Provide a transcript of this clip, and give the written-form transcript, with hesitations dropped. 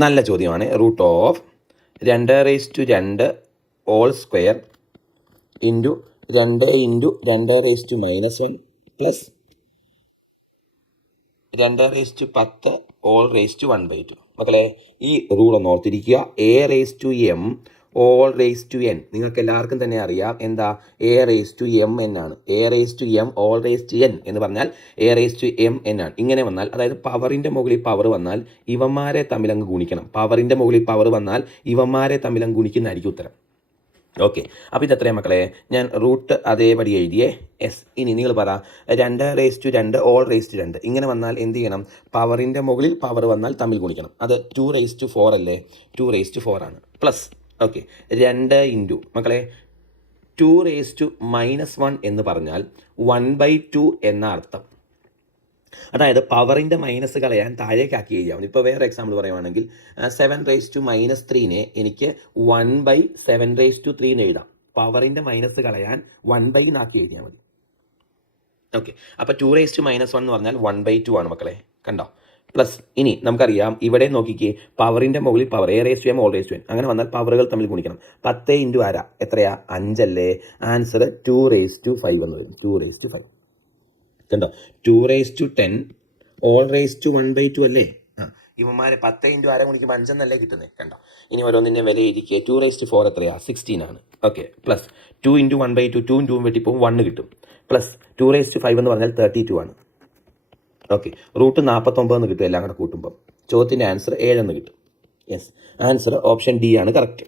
നല്ല ചോദ്യമാണ്. Root of 2/2 whole square into 2 into 2⁻1 plus 210 whole raised 1/2. മക്കളെ ഈ റൂൾ ഒന്ന് ഓർത്തിരിക്കുക. a⁻m whole raise to n നിങ്ങൾക്ക് എല്ലാവർക്കും തന്നെ അറിയാം എന്താ a⁻m ആണ്. a⁻m whole raise to n എന്ന് പറഞ്ഞാൽ a⁻m ആണ്. ഇങ്ങനെ വന്നാൽ അതായത് പവറിൻ്റെ മുകളിൽ പവർ വന്നാൽ ഇവന്മാരെ തമ്മിലങ്ങ് ഗുണിക്കണം. പവറിൻ്റെ മുകളിൽ പവർ വന്നാൽ ഇവന്മാരെ തമ്മിലങ്ങ് ഗുണിക്കുന്നതായിരിക്കും ഉത്തരം. ഓക്കെ, അപ്പോൾ ഇതെത്രയാണ് മക്കളെ? ഞാൻ റൂട്ട് അതേപടി എഴുതിയേ. ഇനി നിങ്ങൾ പറ 2/2 ഓൾ റേസ് ടു 2 ഇങ്ങനെ വന്നാൽ എന്ത് ചെയ്യണം? പവറിൻ്റെ മുകളിൽ പവർ വന്നാൽ തമ്മിൽ ഗുണിക്കണം. അത് 2⁻4 അല്ലേ? 2⁻4 ആണ്. പ്ലസ് ഓക്കെ 2 ഇൻറ്റു മക്കളെ 2⁻1 എന്ന് പറഞ്ഞാൽ 1/2 എന്ന അർത്ഥം. അതായത് പവറിൻ്റെ മൈനസ് കളയാൻ താഴേക്കാക്കി എഴുതിയാൽ മതി. ഇപ്പോൾ വേറെ എക്സാമ്പിൾ പറയുവാണെങ്കിൽ 7⁻3 എനിക്ക് 1/7�3 എന്ന് എഴുതാം. പവറിൻ്റെ മൈനസ് കളയാൻ 1/, ആക്കി എഴുതിയാൽ മതി. ഓക്കെ, അപ്പോൾ 2⁻1 എന്ന് പറഞ്ഞാൽ 1/2 ആണ് മക്കളെ. കണ്ടോ? പ്ലസ് ഇനി നമുക്കറിയാം ഇവിടെ നോക്കിക്കേ, പവറിൻ്റെ മുകളിൽ power a⁻m whole raise to n അങ്ങനെ വന്നാൽ പവറുകൾ തമ്മിൽ ഗുണിക്കണം. 10 ഇൻറ്റു ആരാ എത്രയാ? 5 അല്ലേ? ആൻസർ 2⁵5 എന്ന് വരും. 2⁵5 കണ്ടോ? 2⁻10 ഓൾ റേസ് ടു 1/2 അല്ലേ? ഇവന്മാരെ 10 ഇൻറ്റു ആരെ ഗുണിക്കുമ്പോൾ 5 എന്നല്ലേ കിട്ടുന്നത്? കണ്ടോ? ഇനി ഓരോന്നിൻ്റെ വില എഴുതിക്കുക. 2⁻4 എത്രയാ? 16 ആണ്. ഓക്കെ, പ്ലസ് 2 ഇൻറ്റു 1/2 2 ഇൻറ്റു വെട്ടിപ്പോൾ 1 കിട്ടും. പ്ലസ് 2⁻5 എന്ന് പറഞ്ഞാൽ 32 ആണ്. ഓക്കെ, റൂട്ട് 49 എന്ന് കിട്ടും എല്ലാം കൂടെ കൂട്ടുമ്പോൾ. ചോദ്യത്തിൻ്റെ ആൻസർ 7 എന്ന് കിട്ടും. യെസ്, ആൻസർ ഓപ്ഷൻ ഡി ആണ് കറക്റ്റ്.